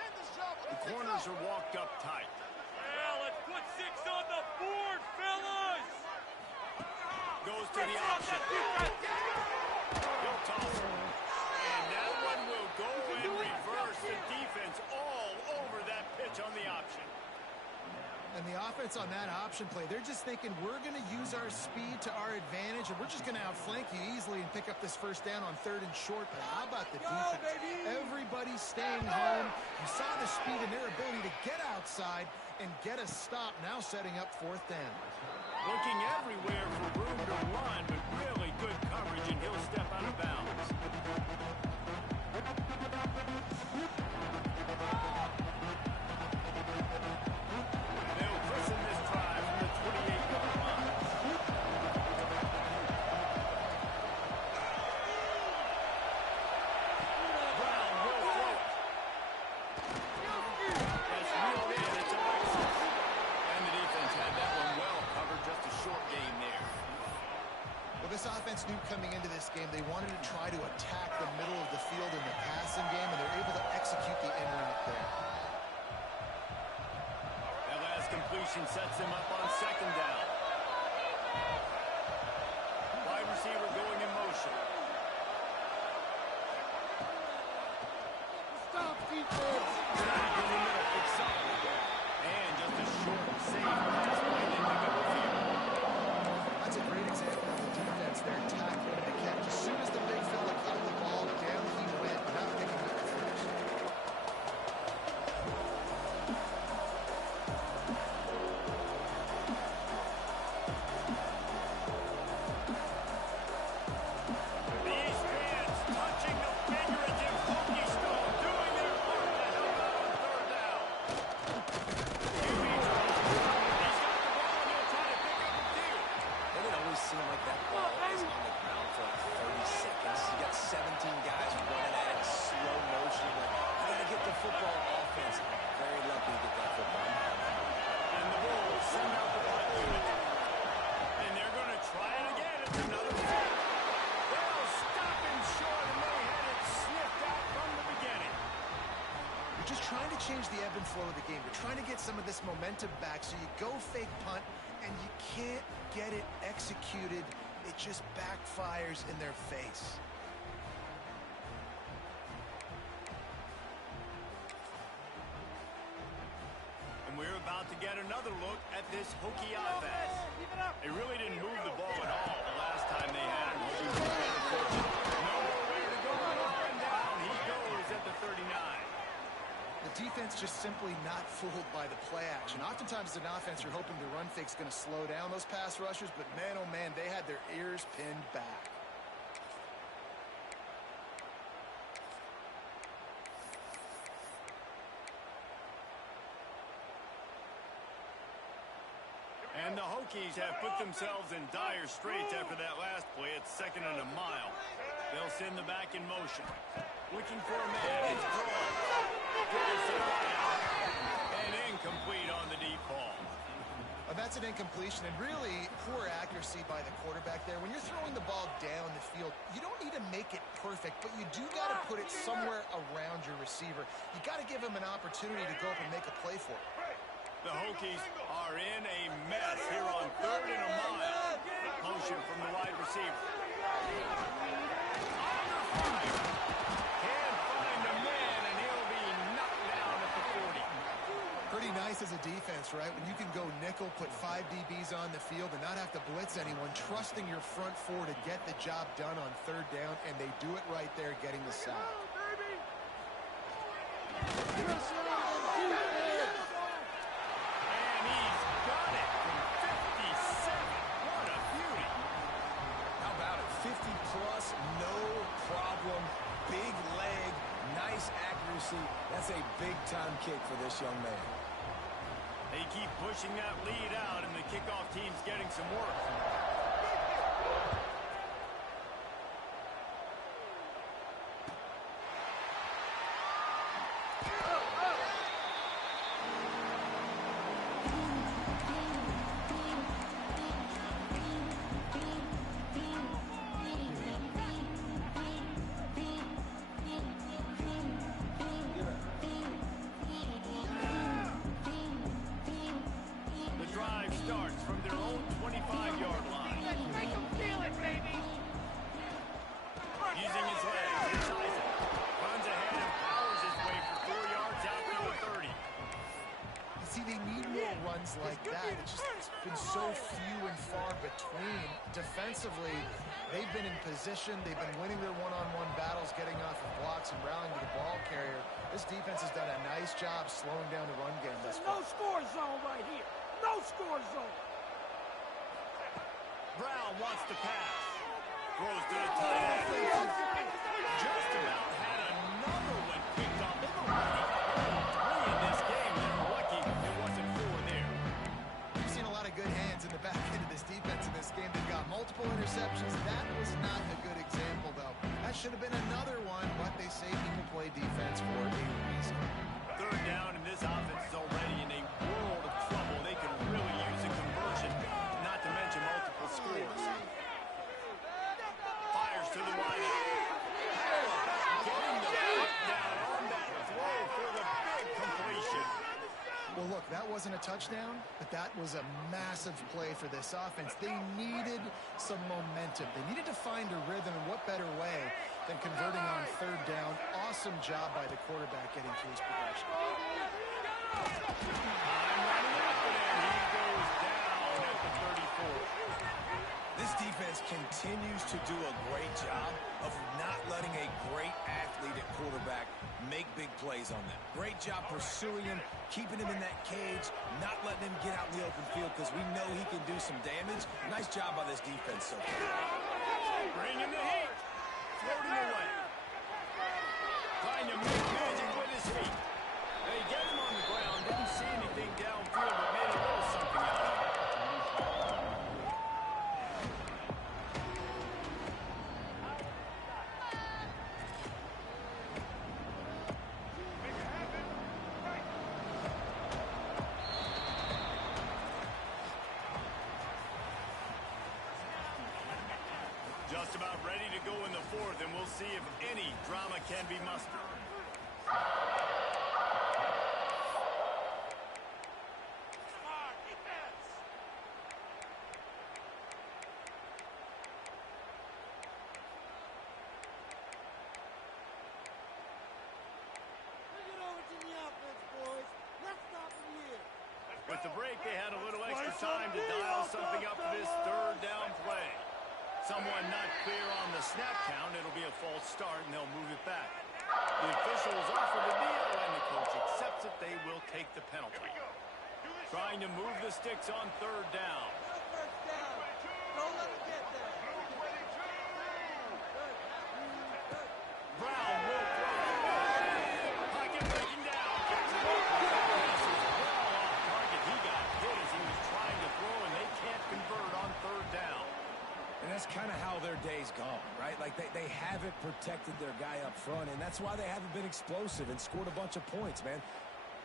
The corners are walked up tight. Yeah, let's put 6 on the board, fellas! Goes to the option. He'll toss it. And that one will go and reverse the defense all over that pitch on the option. And the offense on that option play, they're just thinking we're going to use our speed to our advantage, and we're just going to outflank you easily and pick up this first down on 3rd and short. But how about the defense? Everybody's staying home. You saw the speed and their ability to get outside and get a stop, now setting up 4th down. Looking everywhere for room to run, but really good coverage, and he'll step out of bounds. They'll christen this drive from the 28-yard line. Brown will throw it. That's reeled in. It's Alexis. And the defense had that one well covered. Just a short gain there. Well, this offense knew coming into this game they wanted to try to attack the middle of the field in the passing game, and they're able to execute the in route there. That last completion sets him up on 2nd down. Wide receiver going in motion. Stop, defense! Drag in the middle, picks up. And just a short, safe pass right into middle field. That's a great example of the defense there tackling the catch. As soon as the big fella caught the ball, down he went, not picking up the first. The East fans touching the figurative Hokie stone, doing their part to help out on 3rd down. QB throws. He's got the ball, and he'll try to pick up a few. Doesn't it always seem like that ball is on the ground for like 30 seconds? You got 17 guys running at it, slow motion. Like, you got to get the football offense. Very lucky to get that football. And the Bulls send out the punt unit. And they're going to try it again. It's another pick. They'll stop him short, and they had it sniffed out from the beginning. You're just trying to change the ebb and flow of the game. You're trying to get some of this momentum back, so you go fake punt, and you can't get it executed. It just backfires in their face. And we're about to get another look at this Hokie offense. They really didn't move the ball at all the last time they had him. Hokies were unfortunate. Nowhere to go. Up and down. He goes at the 39. The defense just simply not fooled by the play action. Oftentimes, as an offense, you're hoping the run fake's going to slow down those pass rushers, but man, oh man, they had their ears pinned back. And the Hokies have put themselves in dire straits after that last play. It's 2nd and a mile. They'll send the back in motion. Looking for a man. It's Braun. Throws to the right. And incomplete on the deep ball. That's an incompletion, and really poor accuracy by the quarterback there. When you're throwing the ball down the field, you don't need to make it perfect, but you do got to put it somewhere around your receiver. You got to give him an opportunity to go up and make a play for it. The Hokies are in a mess here on 3rd and a mile. Motion from the wide receiver. Under fire. Can't find a man, and he'll be knocked down at the 40. Pretty nice as a defense, right? When you can go nickel, put 5 DBs on the field and not have to blitz anyone, trusting your front four to get the job done on 3rd down, and they do it right there, getting the sack. Big leg, nice accuracy. That's a big-time kick for this young man. He you keep pushing that lead out, and the kickoff team's getting some work. Starts from their own 25-yard line. Let's make them feel it, baby. Using his legs, he ties it. Runs ahead and powers his way for 4 yards out to the 30. You see, they need more runs like that. It's just been so few and far between. Defensively, they've been in position. They've been winning their one-on-one battles, getting off of blocks and rallying to the ball carrier. This defense has done a nice job slowing down the run game thus far. No score zone right here. No score zone. Brown wants to pass. Throws to the tight end. Just about had another one picked up. They were running 3 in this game. They're lucky it wasn't 4 there. We've seen a lot of good hands in the back end of this defense in this game. They've got multiple interceptions. That was not a good example, though. That should have been another one, but they say people play defense for a reason. 3rd down, and this offense is already in a world of trouble. They can really use a conversion, not to mention multiple scores. Fires to the right. Getting the foot down on that throw for the big completion. Well, look, that wasn't a touchdown, but that was a massive play for this offense. They needed some momentum. They needed to find a rhythm, and what better way than converting on 3rd down. Awesome job by the quarterback getting to his progression. Time running up, and he goes down at the 34. This defense continues to do a great job of not letting a great athlete at quarterback make big plays on them. Great job pursuing him, keeping him in that cage, not letting him get out in the open field because we know he can do some damage. Nice job by this defense so far. Bringing the heat. Floating away. Trying to make magic with his feet. They get him on the ground. Didn't see anything downfield, but made a little something out of it. Just about ready to go in the 4th, and we'll see if any drama can be mustered. With the break, they had a little extra time to dial something up for this 3rd down play. Someone not clear on the snap count. It'll be a false start, and they'll move it back. The officials offer the deal, and the coach accepts it. They will take the penalty. Trying to move the sticks on 3rd down. Don't let him get there. Brown will throw. Pocket breaking down. Gets it off. Passes well off target. He got hit as he was trying to throw, and they can't convert on 3rd down. And that's kind of how their day's gone, right? Like they haven't protected their guy up front, and that's why they haven't been explosive and scored a bunch of points, man.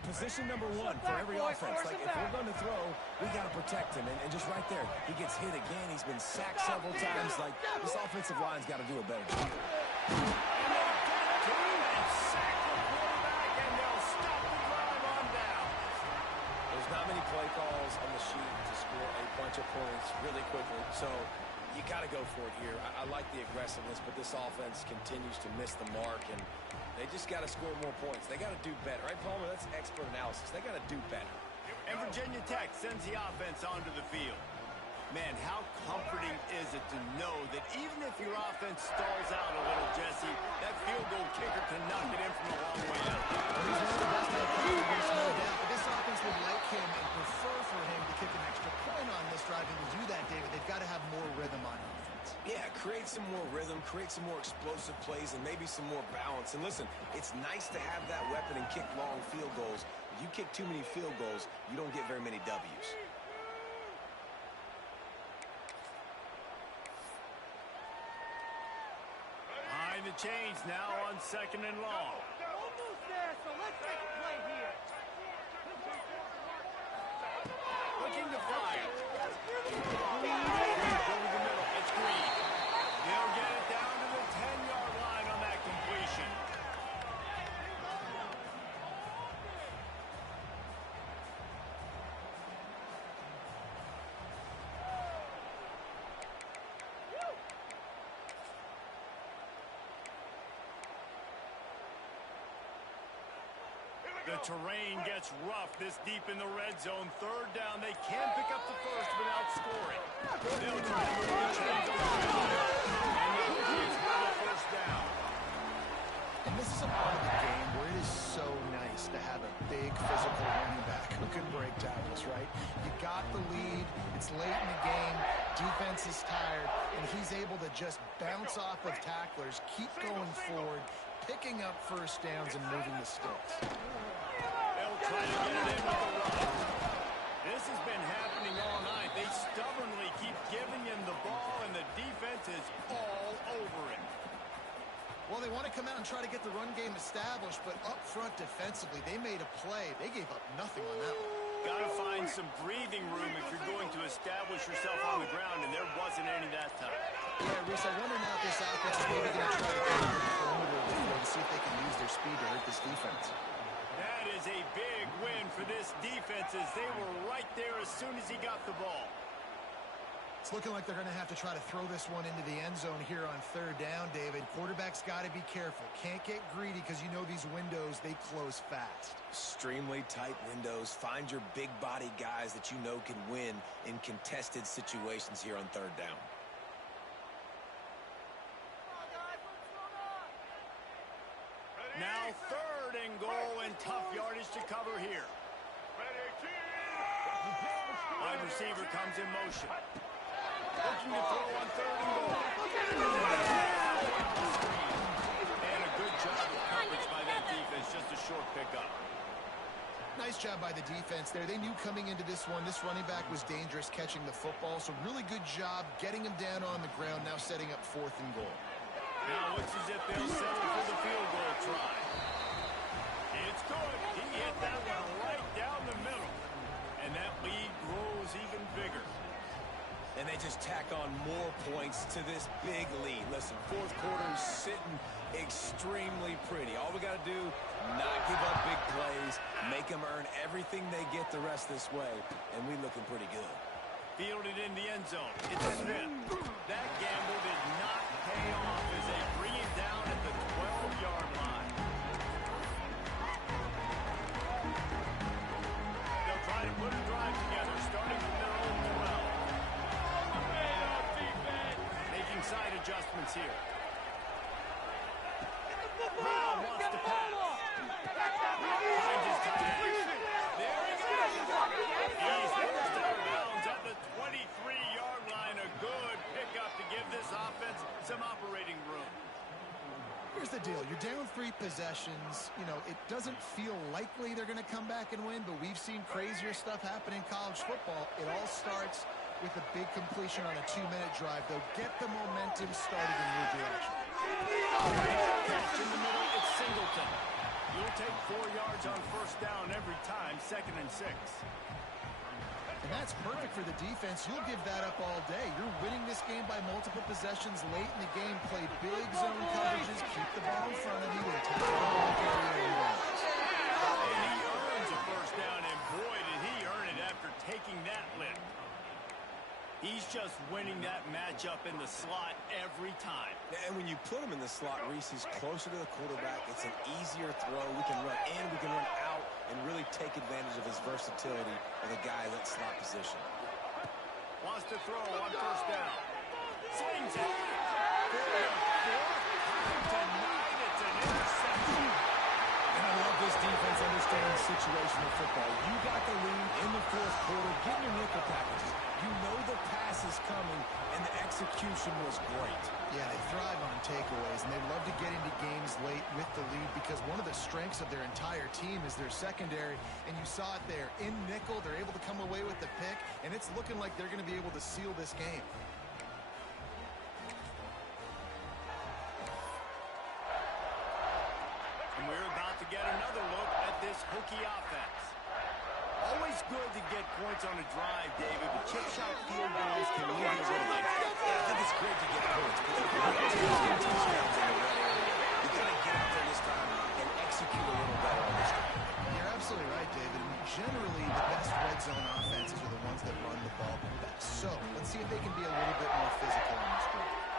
Position number 1 for every offense. Like, if we're going to throw, we got to protect him. And just right there, he gets hit again. He's been sacked several times. Like, this offensive line's got to do a better job. And they get to him and sack the quarterback, and they'll stop the drive on down. There's not many play calls on the sheet to score a bunch of points really quickly. So you got to go for it here. I like the aggressiveness, but this offense continues to miss the mark, and they just got to score more points. They got to do better. Right, Palmer? That's expert analysis. They got to do better. And Virginia Tech sends the offense onto the field. Man, how comforting is it to know that even if your offense stalls out a little, Jesse, that field goal kicker can knock it in from a long way out. Well, he's one of the best out there, there's no doubt. But this offense would like him and prefer for him to kick an extra point on this drive. And to do that, David, they've got to have more rhythm on offense. Yeah, create some more rhythm, create some more explosive plays, and maybe some more balance. And listen, it's nice to have that weapon and kick long field goals. You kick too many field goals, you don't get very many W's. Behind the chains now on 2nd and long. Almost there, so let's take a play here. Looking to fire. Over the middle. It's Green. They'll get it down to the 10-yard line on that completion. The terrain gets rough this deep in the red zone. 3rd down. They can pick up the first without scoring. They'll try to move the chains a little bit here. And they'll reach for the 1st down. And this is a part of the game where it is so nice to have a big physical running back who can break tackles, right? You got the lead. It's late in the game. Defense is tired. And he's able to just bounce off of tacklers, keep going forward, picking up 1st downs and moving the sticks. They'll try to get it in with the run. This has been happening all night. They stubbornly keep giving him the ball, and the defense is all over him. Well, they want to come out and try to get the run game established, but up front defensively, they made a play. They gave up nothing on that one. Got to find some breathing room if you're going to establish yourself on the ground, and there wasn't any that time. Yeah, Reese, I wonder now if this offense is maybe going to try to go to the perimeter a little and see if they can use their speed to hurt this defense. That is a big win for this defense as they were right there as soon as he got the ball. It's looking like they're going to have to try to throw this one into the end zone here on 3rd down, David. Quarterback's got to be careful. Can't get greedy because you know these windows, they close fast. Extremely tight windows. Find your big body guys that you know can win in contested situations here on 3rd down. Now 3rd and goal and tough yardage to cover here. Wide receiver comes in motion. Looking to throw on 3rd and goal. And a good job of coverage by that defense. Just a short pickup. Nice job by the defense there. They knew coming into this one, this running back was dangerous catching the football, so really good job getting him down on the ground, now setting up 4th and goal. Now looks as if they'll settle for the field goal try. It's good. He hit that one right down the middle. And that lead grows even bigger. And they just tack on more points to this big lead. Listen, 4th quarter sitting extremely pretty. All we got to do, not give up big plays, make them earn everything they get the rest this way, and we looking pretty good. Fielded in the end zone. It's Smith. That gamble did not pay off as they bring him down at the 12-yard line. They'll try to put a drive together, starting from their own 12. Making side adjustments here. Brown wants to pass. Finds his tight end. There he goes. He's forced out of bounds at the 23-yard line. A good pickup to give this offense some operating room. Here's the deal. You're down 3 possessions. You know, it doesn't feel likely they're going to come back and win, but we've seen crazier stuff happen in college football. It all starts with a big completion on a 2-minute drive. They'll get the momentum started in your direction. Catch in the middle, it's Singleton. You'll take 4 yards on 1st down every time, 2nd and 6. And that's perfect for the defense. You'll give that up all day. You're winning this game by multiple possessions late in the game. Play big zone coverages, keep the ball in front of you, and take the ball And he earns a 1st down, and boy, did he earn it after taking that lift. He's just winning that matchup in the slot every time. And when you put him in the slot, Reese, he's closer to the quarterback. It's an easier throw. We can run in, we can run out, and really take advantage of his versatility of the guy in that slot position. Wants to throw on 1st down. Slings it. For the 4th time tonight, it's an interception. And I love this defense understanding situational football. You got the lead in the 4th quarter. Get in your nickel packages. You know the pass is coming, and the execution was great. Yeah, they thrive on takeaways, and they love to get into games late with the lead because one of the strengths of their entire team is their secondary, and you saw it there. In nickel, they're able to come away with the pick, and it's looking like they're going to be able to seal this game. And we're about to get another look at this Hokie offense. Always good to get points on a drive, David, but chip shot field goals can leave you a little bit. I think it's great to get points, but you got to get touchdowns in the red area. You got to get out there this time and execute a little better on this drive. You're absolutely right, David. I mean, generally, the best red zone offenses are the ones that run the ball the best. So let's see if they can be a little bit more physical on this drive.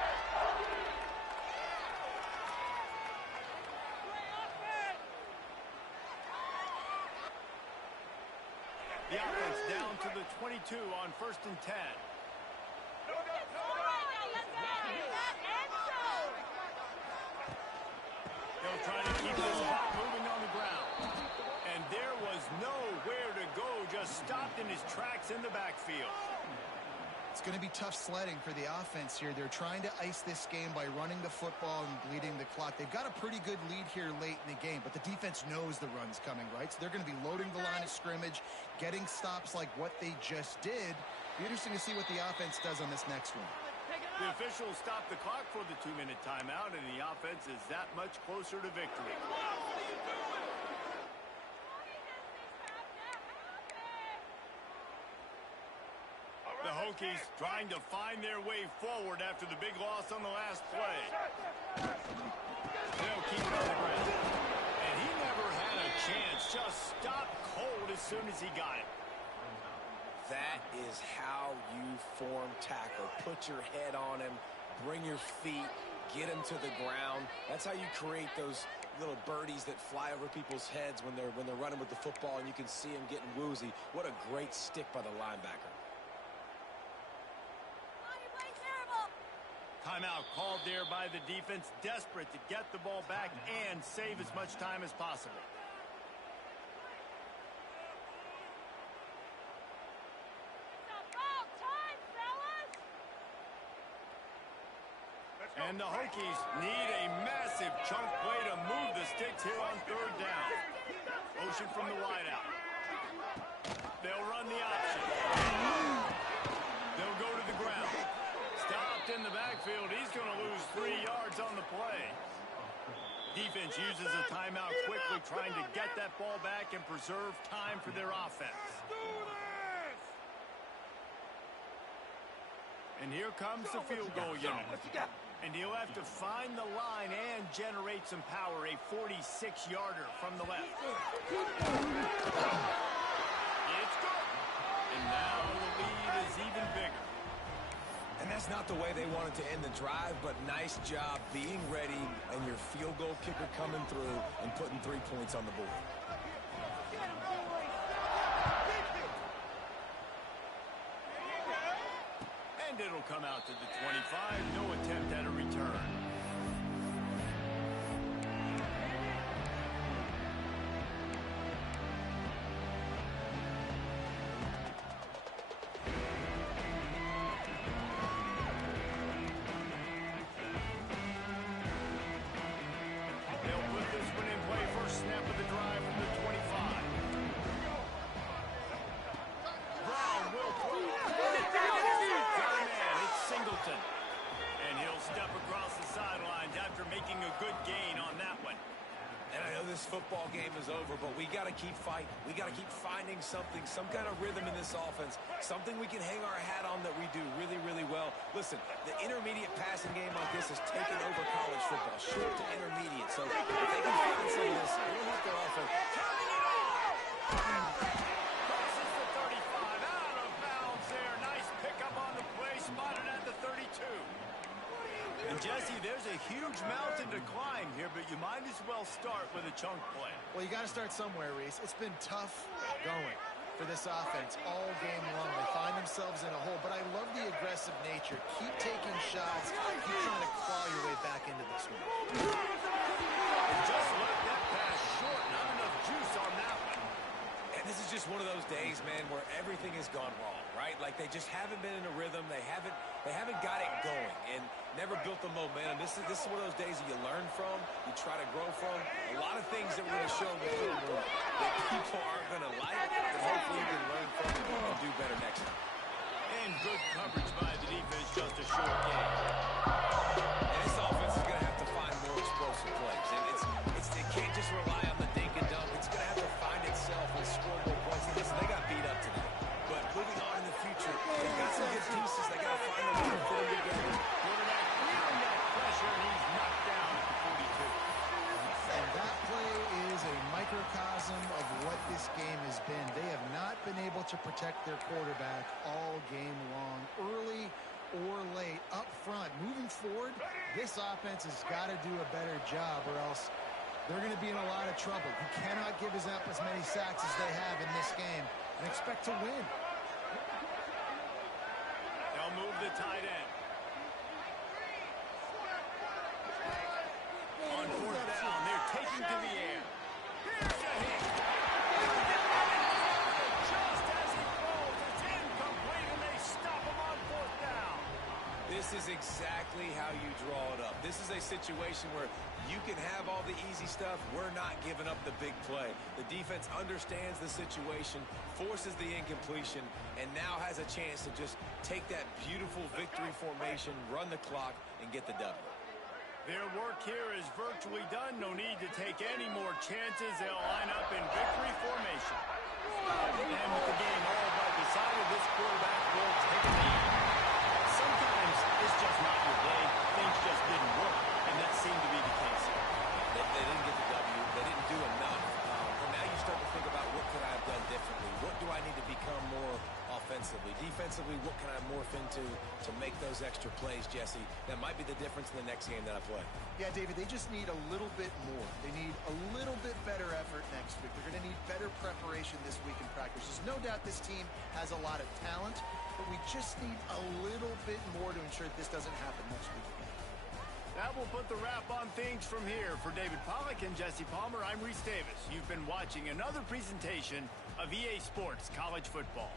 The offense down to the 22 on 1st and 10. They'll try to keep this ball moving on the ground. And there was nowhere to go, just stopped in his tracks in the backfield. It's going to be tough sledding for the offense here. They're trying to ice this game by running the football and bleeding the clock. They've got a pretty good lead here late in the game, but the defense knows the run's coming, right? So they're going to be loading the line of scrimmage, getting stops like what they just did. Be interesting to see what the offense does on this next one. The officials stopped the clock for the 2-minute timeout, and the offense is that much closer to victory. The Hokies trying to find their way forward after the big loss on the last play. They'll keep it on the ground. And he never had a chance. Just stopped cold as soon as he got it. That is how you form tackle. Put your head on him, bring your feet, get him to the ground. That's how you create those little birdies that fly over people's heads when they're running with the football, and you can see him getting woozy. What a great stick by the linebacker. Timeout called there by the defense, desperate to get the ball back and save as much time as possible. And the Hokies need a massive chunk play to move the sticks here on 3rd down. Motion from the wideout. They'll run the option. They'll go to the ground. Stopped in the backfield. He's going to lose 3 yards on the play. Defense uses a timeout quickly, trying to get that ball back and preserve time for their offense. And here comes the field goal unit. And he'll have to find the line and generate some power. A 46-yarder from the left. It's good. And now the lead is even bigger. And that's not the way they wanted to end the drive, but nice job being ready and your field goal kicker coming through and putting 3 points on the board. And it'll come out to the 25. No attempt at a return. They'll put this one in play. First snap of the drive from the 25. Brown will throw. Singleton. And he'll step across the sidelines after making a good gain on that one. And I know this football game is over, but we got to keep fighting. We got to keep finding something, some kind of rhythm in this offense, something we can hang our hat on that we do really, really well. Listen, the intermediate passing game like this has taken over college football, short to intermediate. So if they can find some of this, it'll help their offense. Crosses the 35, out of bounds there. Nice pickup on the play, spotted at the 32. And Jesse, there's a huge mountain to climb here, but you might as well start with a chunk play. Well, you got to start somewhere, Reese. It's been tough going for this offense all game long. They find themselves in a hole, but I love the aggressive nature. Keep taking shots. Keep trying to claw your way back into this one. And just let that pass short. Not enough juice on that one. And this is just one of those days, man, where everything has gone wrong, right? Like they just haven't been in a rhythm. They haven't got it going and never built the momentum. This is one of those days that you learn from, you try to grow from. A lot of things that we're going to show in the film room that people aren't going to like, but hopefully you can learn from and do better next time. And good coverage by the defense, just a short game. And this offense is going to have to find more explosive plays. And it can't just rely on the dink and dunk. It's going to have to find itself and score more points. Listen, they got beat up today. But moving on in the future, they've got some good pieces. They got to find a way to put them together. Quarterback feeling that pressure, and he's knocked down at the 42. And that play is a microcosm of what this game has been. They have not been able to protect their quarterback all game long, early or late, up front. Moving forward, this offense has got to do a better job, or else they're going to be in a lot of trouble. You cannot give up as many sacks as they have in this game and expect to win. They'll move the tight end. On fourth down, they're taking to the air. Here's a hit. Just as he throws, it's incomplete, and they stop him on fourth down. This is exactly how you draw it up. This is a situation where you can have all the easy stuff. We're not giving up the big play. The defense understands the situation, forces the incompletion, and now has a chance to just take that beautiful victory formation, run the clock, and get the W. Their work here is virtually done. No need to take any more chances. They'll line up in victory formation. And with the game all but decided, this quarterback will take a lead. Sometimes it's just not your day. Things just didn't work, and that seemed to be the case. They didn't get the W. They didn't do enough. But now you start to think about what could I have done differently? What do I need to become more offensively? Defensively, what can I morph into to make those extra plays, Jesse? That might be the difference in the next game that I play. Yeah, David, they just need a little bit more. They need a little bit better effort next week. They're going to need better preparation this week in practice. There's no doubt this team has a lot of talent, but we just need a little bit more to ensure that this doesn't happen next week. That will put the wrap on things from here. For David Pollack and Jesse Palmer, I'm Reese Davis. You've been watching another presentation of EA Sports College Football.